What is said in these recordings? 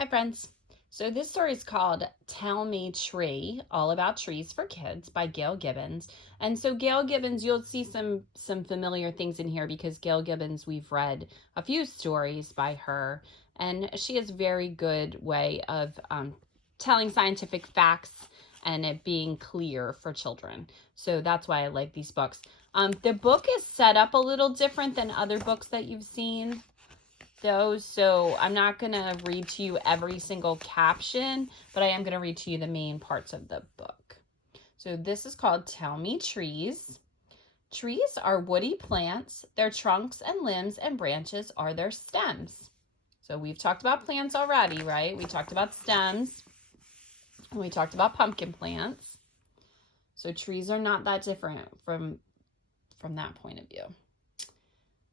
Hi, friends. So this story is called Tell Me Tree, All About Trees for Kids by Gail Gibbons. And so Gail Gibbons, you'll see some familiar things in here because Gail Gibbons, we've read a few stories by her, and she has a very good way of telling scientific facts and it being clear for children. So that's why I like these books. The book is set up a little different than other books that you've seen. So I'm not going to read to you every single caption, but I am going to read to you the main parts of the book. So this is called Tell Me Trees. Trees are woody plants. Their trunks and limbs and branches are their stems. So we've talked about plants already, right? We talked about stems. And we talked about pumpkin plants. So trees are not that different from that point of view.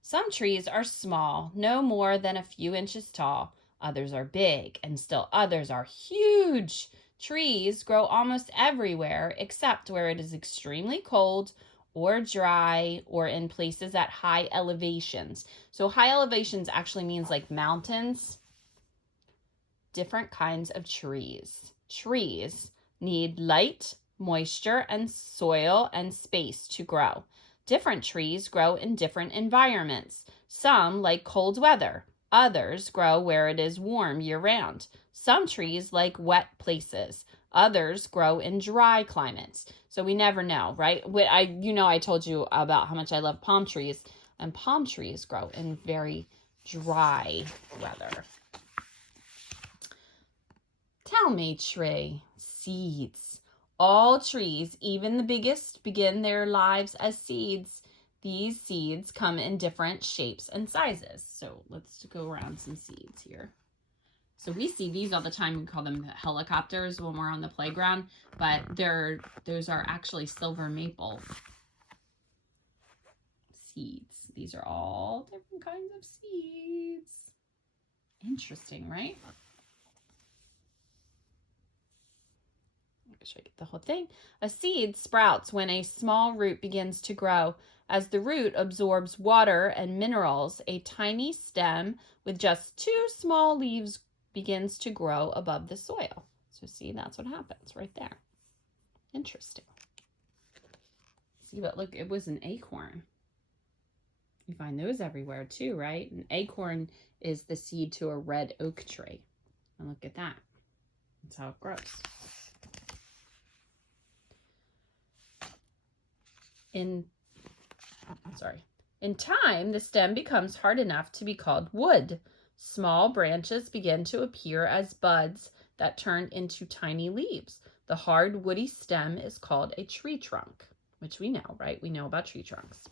Some trees are small, no more than a few inches tall. Others are big, and still others are huge. Trees grow almost everywhere except where it is extremely cold or dry or in places at high elevations. So high elevations actually means like mountains. Different kinds of trees. Trees need light, moisture, and soil and space to grow. Different trees grow in different environments. Some like cold weather. Others grow where it is warm year-round. Some trees like wet places. Others grow in dry climates. So we never know, right? I told you about how much I love palm trees, and palm trees grow in very dry weather. Tell me, tree. Seeds. All trees, even the biggest, begin their lives as seeds. These seeds come in different shapes and sizes. So let's go around some seeds here. So we see these all the time. We call them helicopters when we're on the playground, but those are actually silver maple seeds. These are all different kinds of seeds. Interesting, right? Should I get the whole thing? A seed sprouts when a small root begins to grow. As the root absorbs water and minerals, a tiny stem with just 2 small leaves begins to grow above the soil. So see, that's what happens right there. Interesting. See, but look, it was an acorn. You find those everywhere too, right? An acorn is the seed to a red oak tree. And look at that. That's how it grows. In time, the stem becomes hard enough to be called wood. Small branches begin to appear as buds that turn into tiny leaves. The hard, woody stem is called a tree trunk, which we know, right? We know about tree trunks.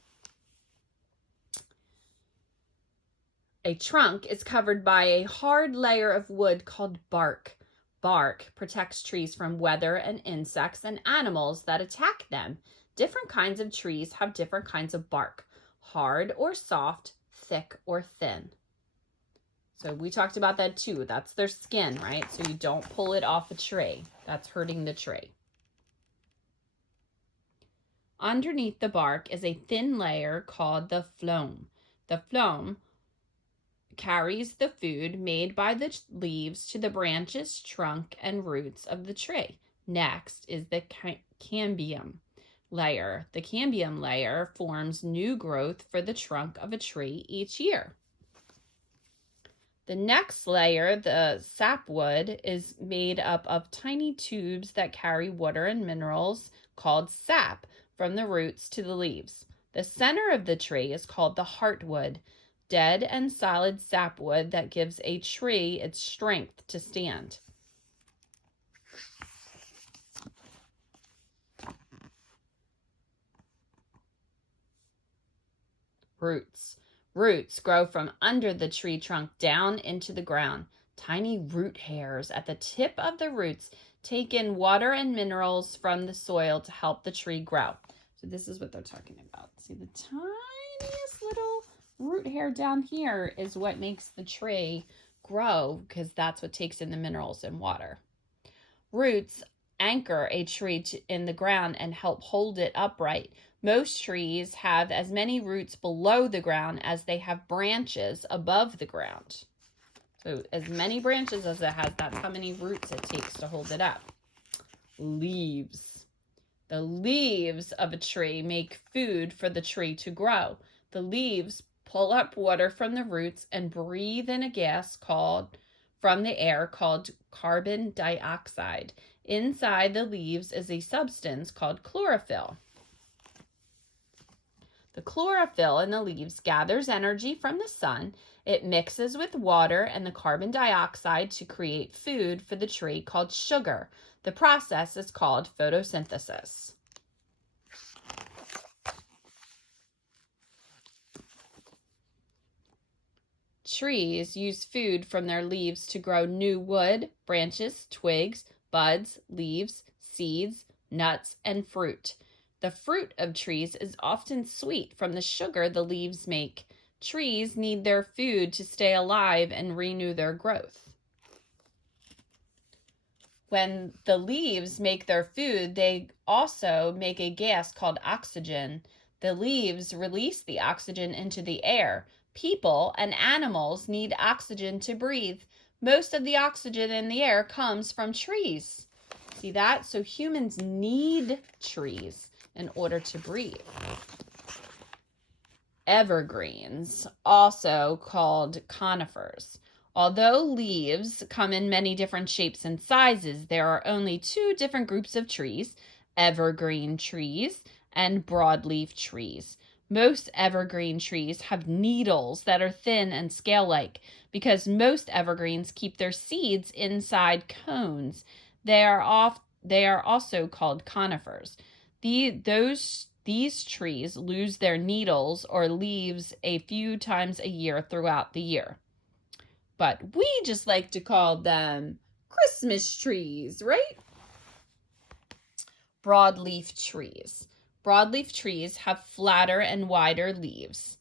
A trunk is covered by a hard layer of wood called bark. Bark protects trees from weather and insects and animals that attack them. Different kinds of trees have different kinds of bark, hard or soft, thick or thin. So we talked about that too. That's their skin, right? So you don't pull it off a tree. That's hurting the tree. Underneath the bark is a thin layer called the phloem. The phloem carries the food made by the leaves to the branches, trunk, and roots of the tree. Next is the cambium layer. The cambium layer forms new growth for the trunk of a tree each year. The next layer, the sapwood, is made up of tiny tubes that carry water and minerals called sap from the roots to the leaves. The center of the tree is called the heartwood, dead and solid sapwood that gives a tree its strength to stand. Roots. Roots grow from under the tree trunk down into the ground. Tiny root hairs at the tip of the roots take in water and minerals from the soil to help the tree grow. So this is what they're talking about. See, the tiniest little root hair down here is what makes the tree grow because that's what takes in the minerals and water. Roots anchor a tree in the ground and help hold it upright. Most trees have as many roots below the ground as they have branches above the ground. So as many branches as it has, that's how many roots it takes to hold it up. Leaves. The leaves of a tree make food for the tree to grow. The leaves pull up water from the roots and breathe in a gas from the air called carbon dioxide. Inside the leaves is a substance called chlorophyll. The chlorophyll in the leaves gathers energy from the sun. It mixes with water and the carbon dioxide to create food for the tree called sugar. The process is called photosynthesis. Trees use food from their leaves to grow new wood, branches, twigs, buds, leaves, seeds, nuts, and fruit. The fruit of trees is often sweet from the sugar the leaves make. Trees need their food to stay alive and renew their growth. When the leaves make their food, they also make a gas called oxygen. The leaves release the oxygen into the air. People and animals need oxygen to breathe. Most of the oxygen in the air comes from trees. See that? So humans need trees in order to breathe. Evergreens, also called conifers. Although leaves come in many different shapes and sizes, there are only two different groups of trees, evergreen trees and broadleaf trees. Most evergreen trees have needles that are thin and scale-like because most evergreens keep their seeds inside cones. They are also called conifers. These trees lose their needles or leaves a few times a year throughout the year. But we just like to call them Christmas trees, right? Broadleaf trees. Broadleaf trees have flatter and wider leaves.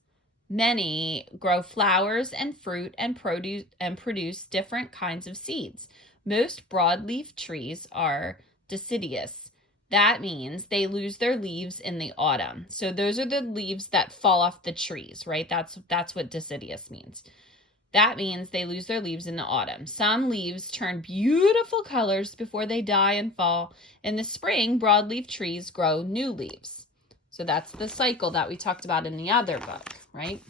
Many grow flowers and fruit and produce different kinds of seeds. Most broadleaf trees are deciduous. That means they lose their leaves in the autumn. So those are the leaves that fall off the trees, right? That's what deciduous means. That means they lose their leaves in the autumn. Some leaves turn beautiful colors before they die and fall. In the spring, broadleaf trees grow new leaves. So that's the cycle that we talked about in the other book, right?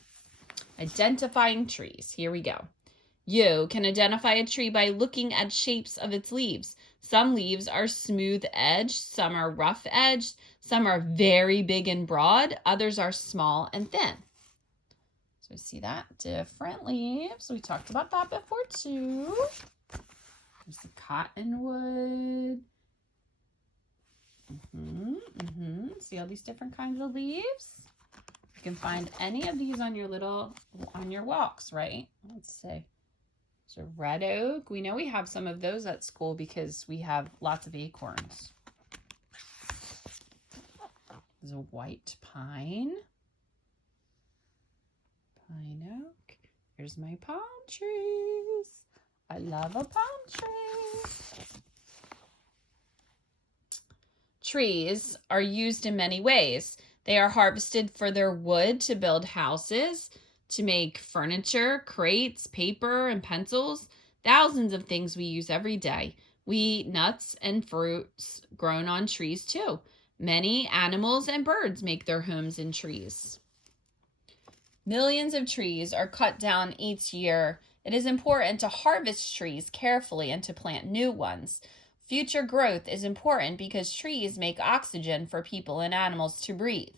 Identifying trees. Here we go. You can identify a tree by looking at shapes of its leaves. Some leaves are smooth-edged, some are rough-edged, some are very big and broad, others are small and thin. So see that? Different leaves. We talked about that before too. There's the cottonwood. See all these different kinds of leaves? You can find any of these on your walks, right? Let's see. So red oak. We know we have some of those at school because we have lots of acorns. There's a white pine. Pine oak. Here's my palm trees. I love a palm tree. Trees are used in many ways. They are harvested for their wood to build houses, to make furniture, crates, paper, and pencils. Thousands of things we use every day. We eat nuts and fruits grown on trees too. Many animals and birds make their homes in trees. Millions of trees are cut down each year. It is important to harvest trees carefully and to plant new ones. Future growth is important because trees make oxygen for people and animals to breathe.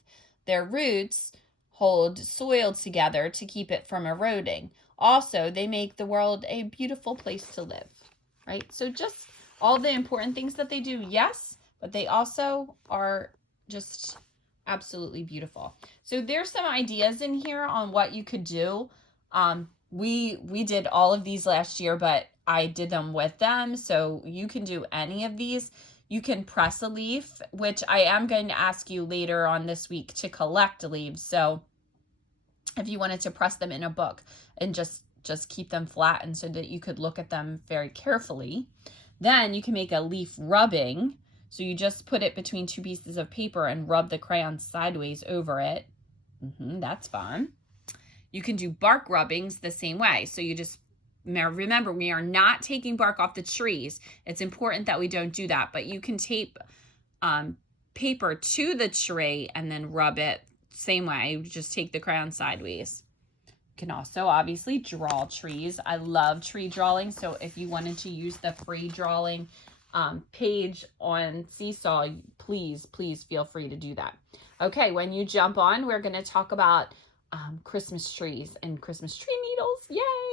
Their roots hold soil together to keep it from eroding. Also, they make the world a beautiful place to live, right? So just all the important things that they do, yes, but they also are just absolutely beautiful. So there's some ideas in here on what you could do. We did all of these last year, but I did them with them. So you can do any of these. You can press a leaf, which I am going to ask you later on this week to collect leaves. So if you wanted to press them in a book and just keep them flattened so that you could look at them very carefully. Then you can make a leaf rubbing. So you just put it between two pieces of paper and rub the crayon sideways over it. That's fun. You can do bark rubbings the same way. So you just remember, we are not taking bark off the trees. It's important that we don't do that, but you can tape paper to the tree and then rub it same way. You just take the crayon sideways. You can also obviously draw trees. I love tree drawing, so if you wanted to use the free drawing page on Seesaw, please feel free to do that. Okay, when you jump on, we're going to talk about Christmas trees and Christmas tree needles. Yay!